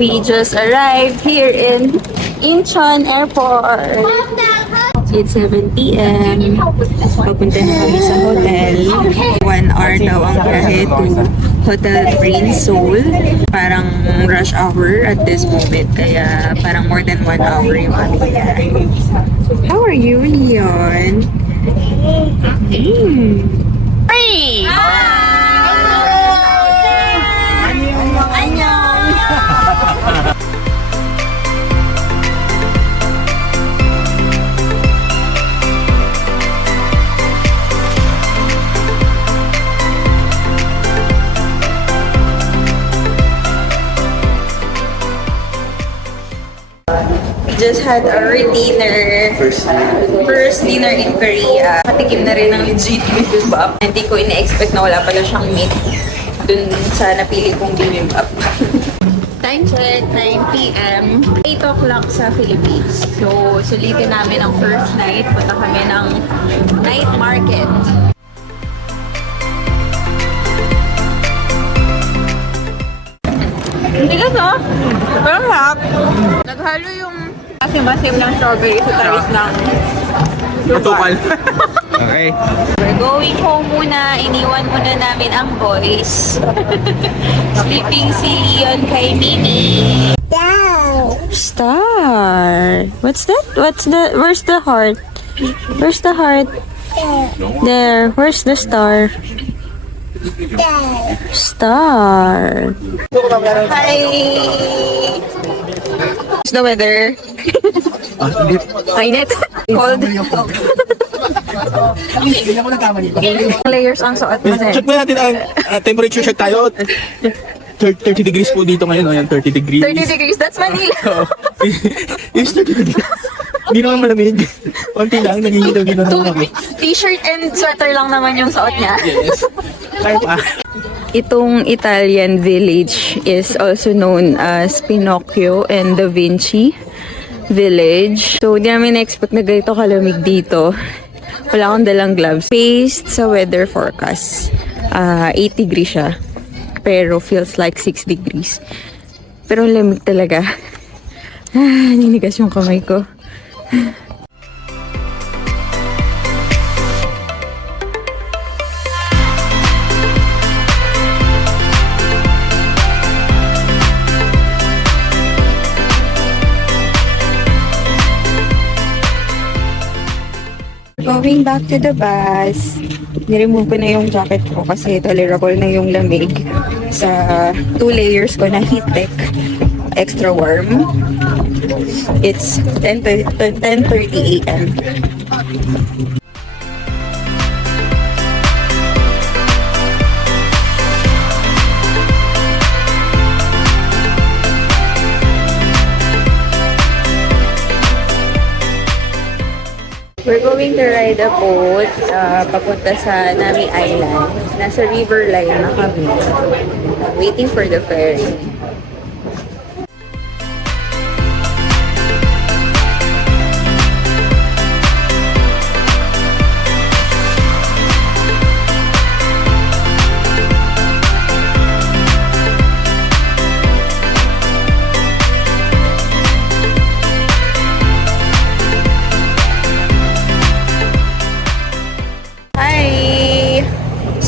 We just arrived here in Incheon Airport. It's 7 p.m. Papunta na kami sa hotel. 1 hour daw ang biyahe to Hotel Green Seoul. Parang rush hour at this moment. Kaya parang more than 1 hour yung aming biyahe. How are you, Leon? Free! Just had our dinner. First dinner in Korea. Katikim na rin ng legit bibimbap. Hindi ko ina-expect na wala pala siyang meat dun sa napili kong bibimbap. Time check, 9 p.m. 8 o'clock sa Philippines. So, sulitin namin ang first night. Punta kami ng night market. Hindi ka to? Parang hap. Naghalo yung masim-masim ng strawberry sa tamis ng Tukal. Okay. We're going home muna. Iniwan muna namin ang boys. Sleeping si Leon kay Mimi. Star. What's that? Where's the heart? Where's the heart? There. Where's the star? Star. Hi. What's the weather? Init. Cold. Layers ang suot mo. Check mo natin ang temperature check tayo. 30 degrees po dito ngayon. Ayan, 30 degrees. 30 degrees. That's Manila. It's 30 degrees. Hindi naman malamig. Konti lang, nagiginaw-ginaw naman ako. T-shirt and sweater lang naman yung suot niya. Yes. Kaya pa. Itong Italian village is also known as Pinocchio and Da Vinci Village. So, hindi namin na-expect na ganito kalamig dito. Wala akong dalang gloves. Based sa weather forecast, 8 degrees siya. Pero feels like 6 degrees. Pero ang lamig talaga. Ninigas yung kamay ko. Going back to the bus, niremove ko na yung jacket ko kasi tolerable na yung lamig sa 2 layers ko na heat tech extra warm. It's 10:30 a.m. We're going to ride a boat papunta sa Nami Island. Nasa river line na kami. Waiting for the ferry.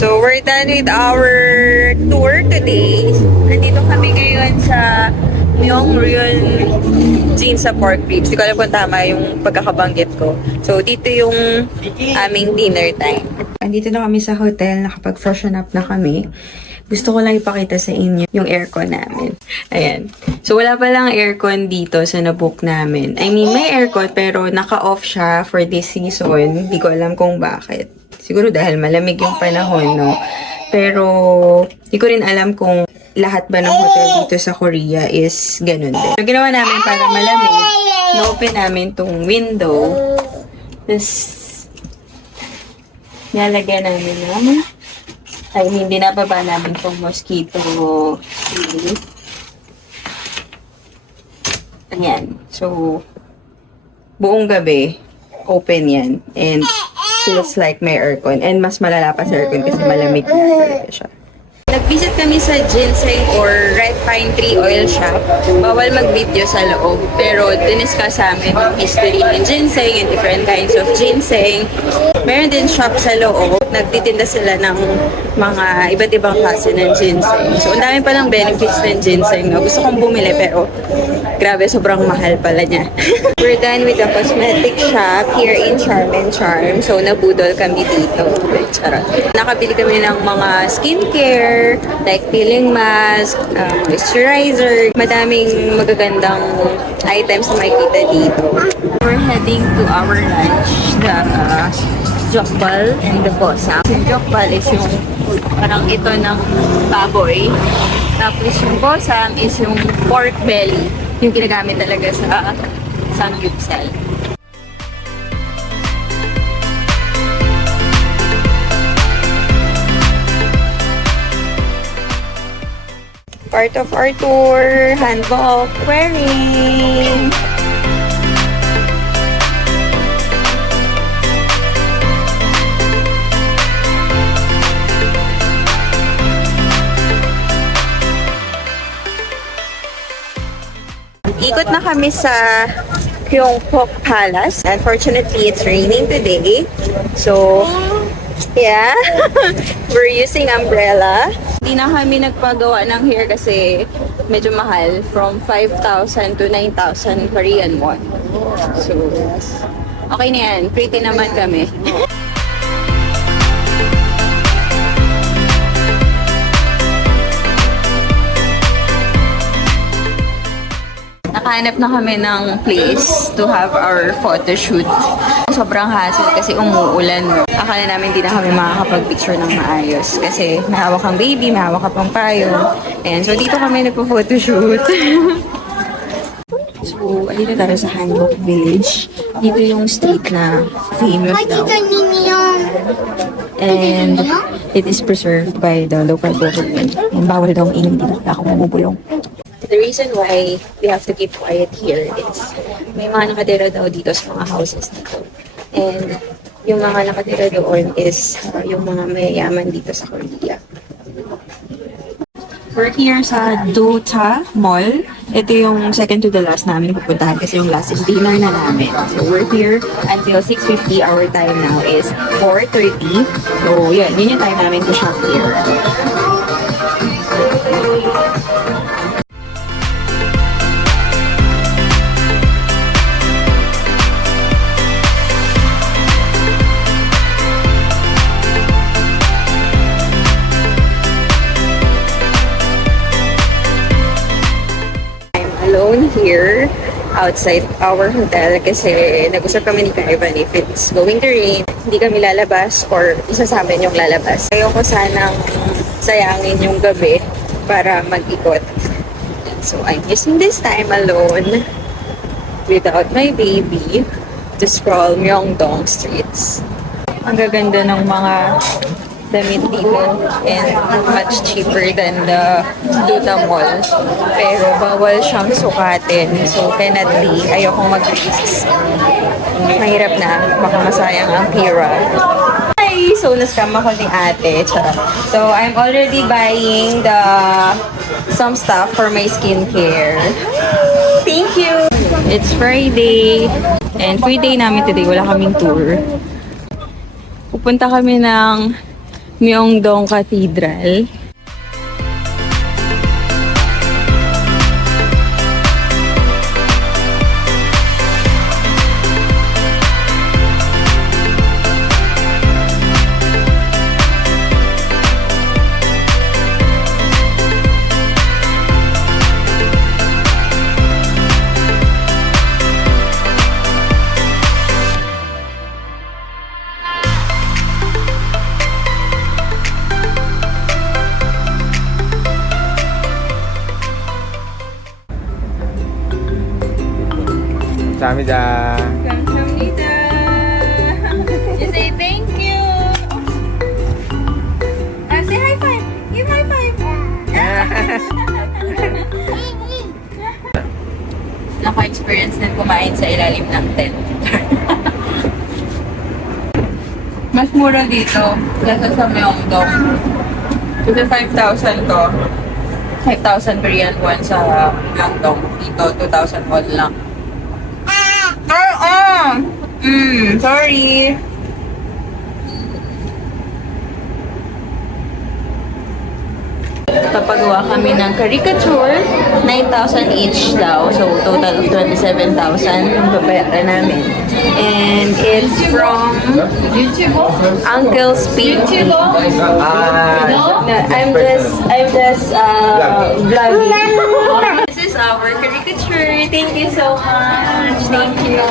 So, we're done with our tour today. Nandito kami ngayon sa Myeongryun Jinsa Pork Ribs. Hindi ko alam kung tama yung pagkakabanggit ko. So, dito yung aming dinner time. Andito na kami sa hotel. Nakapag-freshen up na kami. Gusto ko lang ipakita sa inyo yung aircon namin. Ayan. So, wala palang aircon dito sa nabook namin. I mean, may aircon pero naka-off siya for this season. Hindi ko alam kung bakit. Siguro dahil malamig yung panahon, no? Pero, hindi ko rin alam kung lahat ba ng hotel dito sa Korea is ganun din. So, ginawa namin para malamig, na-open namin tong window. Tapos, nalagyan namin ng, dinababa namin tong mosquito seal. Ayan. So, buong gabi, open yan. And, feels like may aircon. And mas malala pa sa aircon kasi malamig na talaga siya. Nag-visit kami sa ginseng or red pine tree oil shop. Bawal mag-video sa loob, pero diniscuss sa amin yung history ng ginseng and different kinds of ginseng. Meron din shop sa loob. Nagtitinda sila ng mga iba't ibang klase ng ginseng. So, ang dami palang benefits ng ginseng. No? Gusto kong bumili, pero grabe, sobrang mahal pala niya. We're done with the cosmetic shop here in Charm and Charm. So, nabudol kami dito. Charot. Nakabili kami ng mga skincare, like peeling mask, moisturizer. Madaming magagandang items na makikita dito. We're heading to our lunch, the jokbal and the bosam. Yung jokbal is yung parang ito ng baboy. Tapos yung bosam is yung pork belly. Yung ginagamit talaga sa samgyupsal. Part of our tour, hanbok wearing. Ikot na kami sa Gyeongbok Palace. Unfortunately, it's raining today. So, yeah. We're using umbrella. Hindi na kami nagpagawa ng hair kasi medyo mahal. From 5,000 to 9,000 Korean won. So, okay na yan. Pretty naman kami. Nakahanap na kami ng place to have our photo shoot. Sobrang hassle kasi umuulan. No? Akala namin hindi na kami makakapag-picture ng maayos kasi may hawak kang baby, may hawak ka pang payo. And so dito kami nagpo-photoshoot. So, dito tayo sa Hanbok Village. Dito yung street na famous daw. And it is preserved by the local government. And bawal daw ang inom dito. Ako mabubulong. The reason why we have to keep quiet here is may mga nakatira daw dito sa mga houses dito. And yung mga nakatira doon is yung mga mayayaman dito sa Korea. We're here sa Dota Mall. Ito yung second to the last namin pupuntahan kasi yung last is dinner na namin. So we're here until 6:50. Our time now is 4:30. So yun yung time namin to shop here. Alone here outside our hotel kasi nag-usap kami ni Kaivan if it's going to rain, hindi kami lalabas or isa sa amin yung lalabas. Ayoko sanang sayangin yung gabi para mag-ikot. So I'm using this time alone without my baby to scroll Myeongdong streets. Ang gaganda ng mga damit dito and much cheaper than the Dota Mall. Pero bawal siyang sukatin. So, cannot be. Ayokong mag-risk. Mahirap na. Baka masayang ang pira. Hi! So, na-scam ako ni ate. Charot. So, I'm already buying some stuff for my skincare. Thank you! It's Friday. And free day namin today. Wala kaming tour. Pupunta kami ng Myeongdong Cathedral. 감사합니다. 감사합니다. You say thank you. Say high five. Give high five. Naka-experience din kumain sa ilalim ng tent. Mas mura dito kaysa sa Myeongdong. Kasi 5,000 to. 5,000 Korean won sa Myeongdong. Dito, 2,000 won lang. Sorry. Papagawa kami ng caricature, 9,000 each daw. So, total of 27,000 yung babayaran namin. And it's from Uncle's Speak. I'm just vlogging. This is our caricature. Thank you so much. Thank you.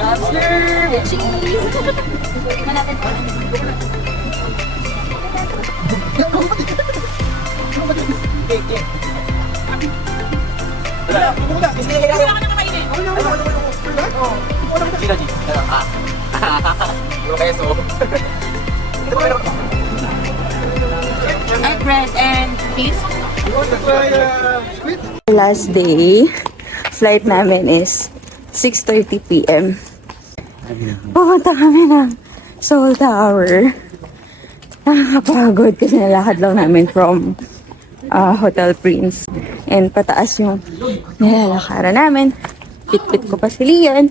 Lobster with cheese. And bread and cheese. Last day, flight namin is 6:30 p.m. Pupunta kami ng Seoul Tower. Nakakapagod kasi nalakad lang namin from Hotel Prince. And pataas yung nilalakaran namin. Pit-pit ko pa si Lian.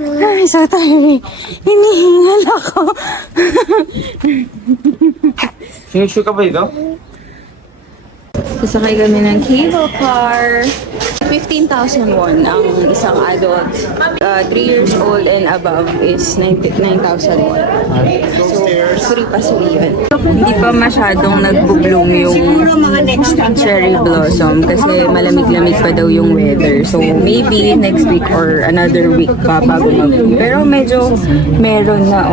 Ay, so tired. Hinihingal ako. Sinushoot ka ba dito? Sasakay kami ng cable car. 15,000 won ang isang adult. 3 years old and above is 9,000 won. So, free pa si Leon. Hindi pa masyadong nagbo-bloom yung cherry blossom kasi malamig-lamig pa daw yung weather. So, maybe next week or another week pa bago mag-bloom. Pero medyo meron na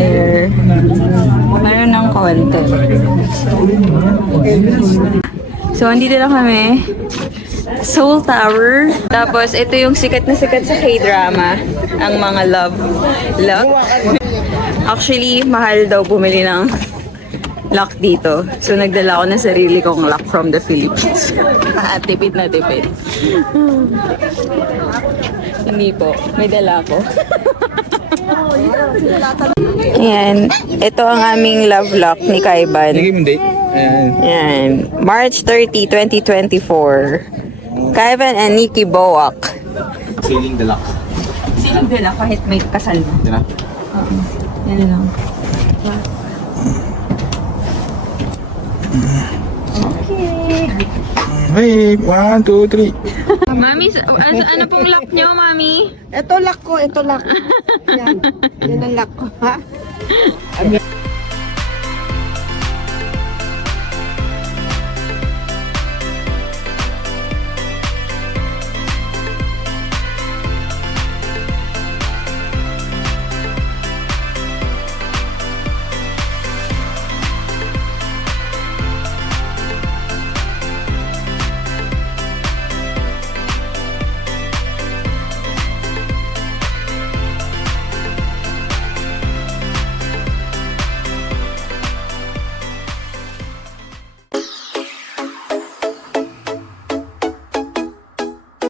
there. Meron ng konti. So, andito na kami. Seoul Tower. Tapos, ito yung sikat na sikat sa K-drama. Ang mga love lock. Actually, mahal daw bumili ng lock dito. So, nagdala ko ng sarili kong lock from the Philippines. Tipid na tipid. Hindi po. May dala ko. Ayan. Ito ang aming love lock ni Kaiban. Hindi. Yan. March 30, 2024. Kaiban and Nikki Boak. Sailing the lock. Siling dala kahit may kasal na. Diba? Yan lang. Hey, 1, 2, 3. Mami, ano pong lock nyo, Mami? Ito lock ko, ito lock. Yan. Yan ang lock ko, ha?